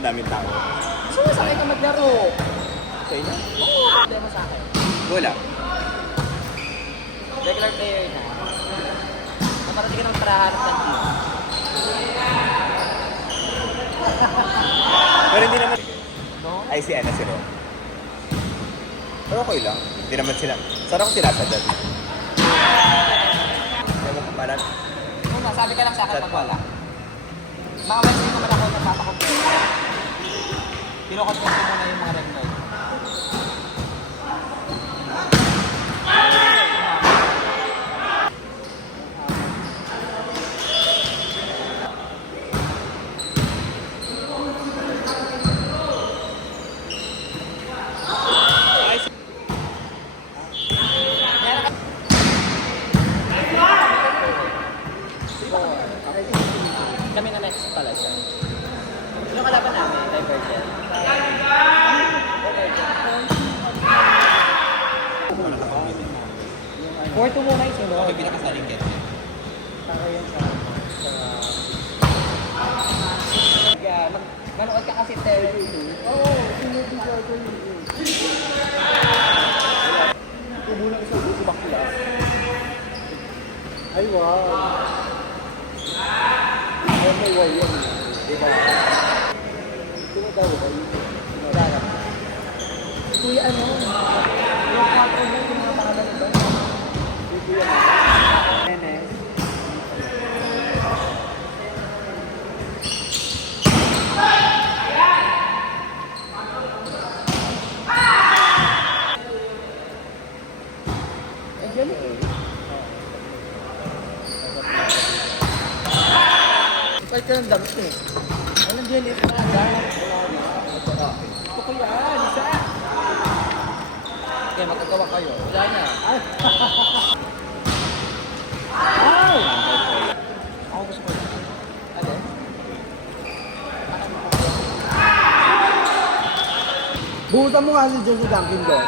ang daming tao. Gusto mo sa akin ka maglaro? Okay na? Oo, problema sa akin. Wala. Regular player na. Matarating ka ng parahanap ng team. Pero hindi naman... No? Ay, si Ana, si Ron. Pero okay lang. Hindi naman sila... Sana ko sinasadad. Ewan ko pala. Kung masabi ka lang sa akin pag wala. Mga Wednesday naman ako nagpapakompleto. Kinokontrol ko muna yung mga red light. Kami na next pala siya. Yung kalaban namin, Divergent. Four to muna yung sunod. Okay, pinakasaling kit. Para yan sa... Manood ka kasi Terry. Oo, sinubigay ko yun. Ito muna isa dito bakla. Ay, wow. Ay, may wow yan. Diba? Sino daw ba yun? Dara. Kuya, ano? Yung patron lang, yung mga pangalan ba? Kuya, Nenes. Ay, galing eh. Ay, ka ng damit eh. Anong galing ito mga gano'n? Ito ko yan, isa! Okay, magkagawa kayo. Wala na. Ay! Ay! Ako gusto ko. Ano? Buhusan mo nga si Jesse Duncan doon.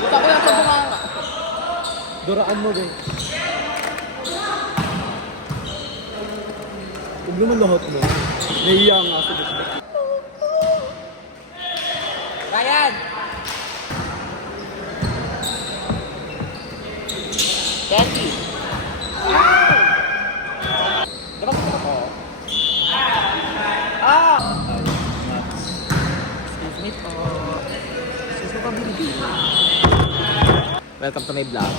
Buta ko yan sa bunganga. Duraan mo din. Huwag naman lahat mo. Naiiya nga si Jesse. Ryan! Candy! Diba gusto ko? Ah! Excuse me po. Excuse me po, baby. Welcome to my vlog.